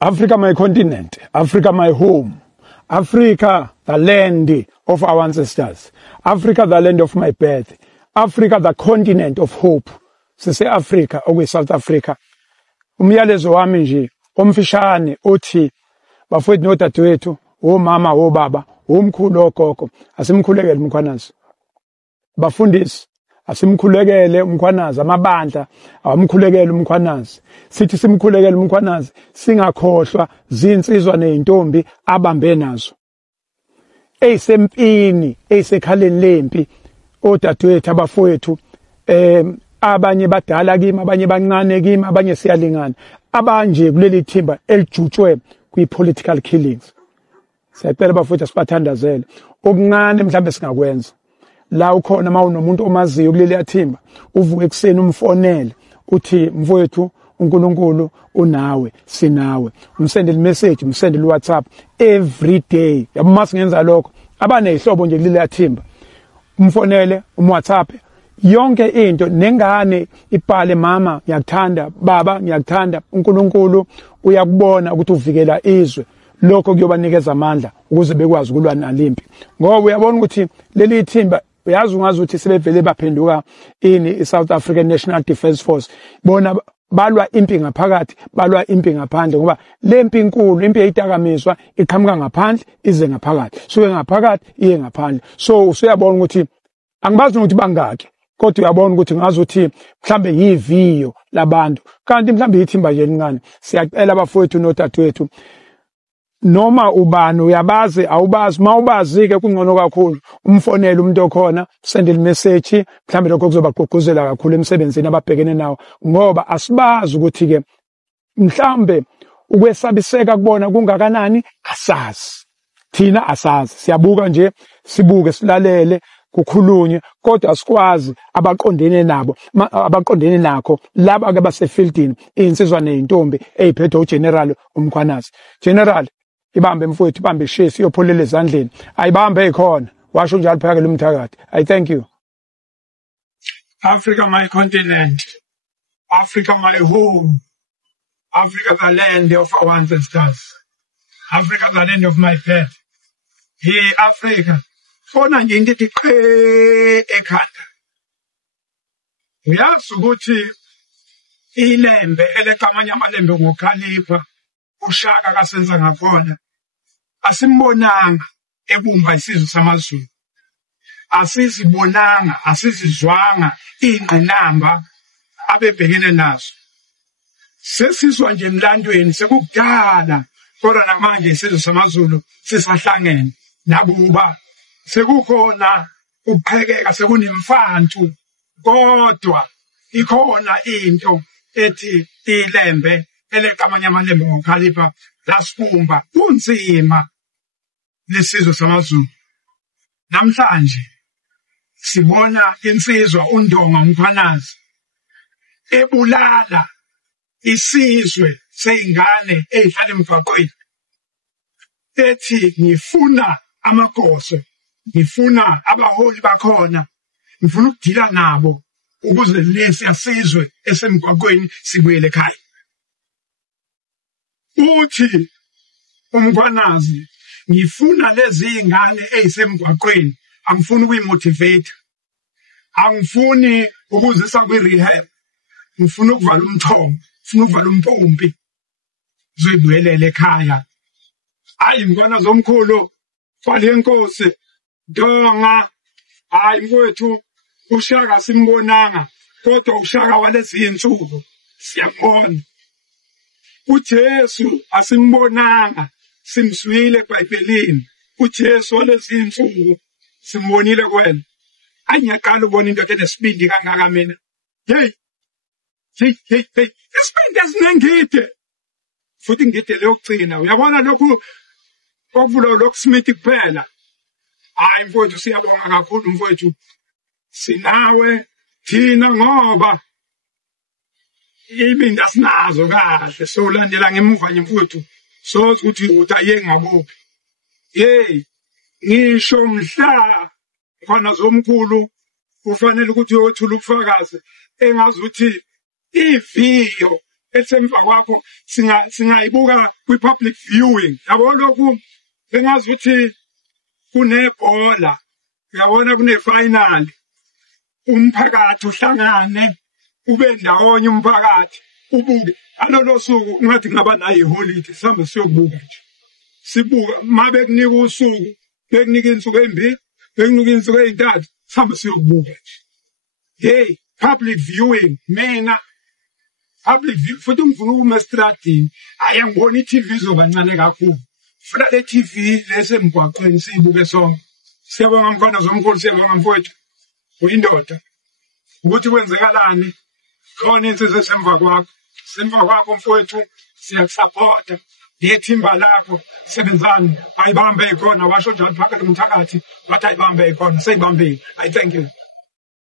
Africa, my continent. Africa, my home. Africa, the land of our ancestors. Africa, the land of my birth. Africa, the continent of hope. Sise Africa, South Africa. Umyalezo wami nje omfishane othi bafowethu nodadewethu, omama, obaba, omkhulu ogogo, asimkhulekele umkhwanazi. Bafundisi, asimkhulekele umkhwanazi, amabandla awamkhulekele umkhwanazi. Sithi simkhulekele umkhwanazi singakhohlwa zinsizwa nezintombi abambe nazo. Eyisempini, eyisekhaleni lempi, odadewethu abafowethu abanye badala kimi, abanye bancane kimi, abanye siyalingana. Abanje kuleli thimba elijutshwe kwi-political killings. Siyacela bafowethu sibathandazele. Okuncane mhlambe singakwenza. La ukhona mawunomuntu omaziyo kuleli thimba, uvuke ekseni umfonele, uthi mfowethu uNkulunkulu unawe, sinawe. Umsendele message, umsendele WhatsApp every day. Yabo masingenza lokho. Abanezihlobo nje kuleli thimba. Umfonele, WhatsApp. Yonke into nengane ibhale mama ngiyakuthanda, baba ngiyakuthanda, uNkulunkulu uyakubona ukuthi uvikela izwe. Lokho kuyobanikeza amandla ukuze bekwazi ukulwa nalimpi. Ngoba uyabona ukuthi leli thimba uyazi ungazi ukuthi sebevele baphenduka i-South African National Defence Force. Bona balwa impi ngaphakathi, balwa impi ngaphandle ngoba lempi inkulu, impi eyidakamizwa iqhamuka ngaphandle ize ngaphakathi. Suke ngaphakathi iye ngaphandle. So usuyabona ukuthi angibazi ukuthi bangaki. Kodwa uyabona ukuthi ngazi ukuthi mhlambe yiviyo labantu. Kanti mhlambe ithimba nje elincane. Siyacela abafowethu nodadewethu. Noma ubani uyabazi awubazi mawubazi ke kungcono kakhulu umfonele umuntu okhona sendele message mhlambe lokho kuzobagqugquzela kakhulu emsebenzini ababhekene nawo ngoba asibazi ukuthi ke mhlambe ukwesabiseka kubona kungakanani asazi thina asazi siyabuka nje sibuke silalele kukhulunywe kodwa asikwazi abaqondene nabo abaqondene nakho laba ke basefieldini insizwa nezintombi eziphethe uGeneral uMkhwanazi. General ibambe mfowethu ibambe ishesi iyopholela ezandleni ayibambe ekhona washo njalo phaka lumthakathi. I thank you. Africa, my continent. Africa, my home. Africa, the land of our ancestors. Africa, the land of my birth. Hey, Africa. Fona nje into ethi qhe ekhanda. Uyazi ukuthi ilembe eleqamanya amalembe ngokhalipha uShaka kasenza ngakona. Asimbonanga ebumba isizwe samaZulu. Asizibonanga, asizizwanga ingqinamba abebhekene nazo. Sesizwa nje emlandweni sekukudala kodwa namanje isizwe samaZulu sisahlangene nakuba sekukhona ukuqhekeka sekunemfantu kodwa ikhona into ethi ilembe eleqamanya amalembe ngokhalipha lasibumba kunzima lesizwe samaZulu. Namhlanje sibona insizwa uNdonga Mkhwanazi ebulala isizwe seyingane ezihlala emgwaqweni ethi ngifuna amagoso, ngifuna abaholi bakhona, ngifuna ukudila nabo ukuze lesi asizwe esemgwaqweni sibuyele ekhaya. Uthi uMkhwanazi ngifuna lezi ingane ezisemgwaqweni, angifuni ukuyimotivate, angifuni ukuzisa kwi-rehab, ngifuna ukuvala umthombo, ngifuna ukuvala umpompi zibuyelele ekhaya. Hayi Mkhwanazi omkhulu fali yenkosi Ndonga, hayi mfowethu uShaka simbonanga kodwa uShaka walezi insuku siyabona. uJesu asimbonanga simswile eBhayibhelini, uJesu walezi insuku simbonile kwena. Angiyaqala ubona into enesibindi kangaka mina. Hey isibindi esinengide futhi ngide lokugcina. Uyabona lokhu okuvula lokusmith kuphela. Hayi mfowethu siyabonga kakhulu mfowethu. Sinawe thina ngoba ibindi asinazo kahle so ulandela ngemuva nje mfowethu soze ukuthi utaye ngakuphi. Hey ngisho mhla khona zomkhulu kufanele ukuthi uyothula ubufakazi engazi ukuthi iviyo esemva kwakho singayibuka kwi-public viewing. Yabo lokhu bengazi ukuthi kunebhola, uyabona kune-final, umphakathi uhlangane, ube ndawonye umphakathi, ubuke. Alolo suku ungathi ngaba nayo iholide, sihambe siyokubuka nje. Sibuka, uma bekunika usuku, bekunika insuku ezimbili, bekunika insuku ezintathu, sihambe siyokubuka nje. Hey, public viewing, mina, public view, futhi ngifuna ukuma estradini, ayangibona i-TV izobancane kakhulu. Funa le TV lesemgwaqweni siyibuke sonke. Siyabonga mfana zomkhulu, siyabonga mfowethu. Uyindoda. Ukuthi kwenzekalani, khona insizwe esemva kwakho. Semva kwakho mfowethu, siyakusapota. Lethimba lakho, sebenzani, ayibambe ikhona, washo njalo phakathi umthakathi, wathi ayibambe ikhona, seyibambile. I thank you.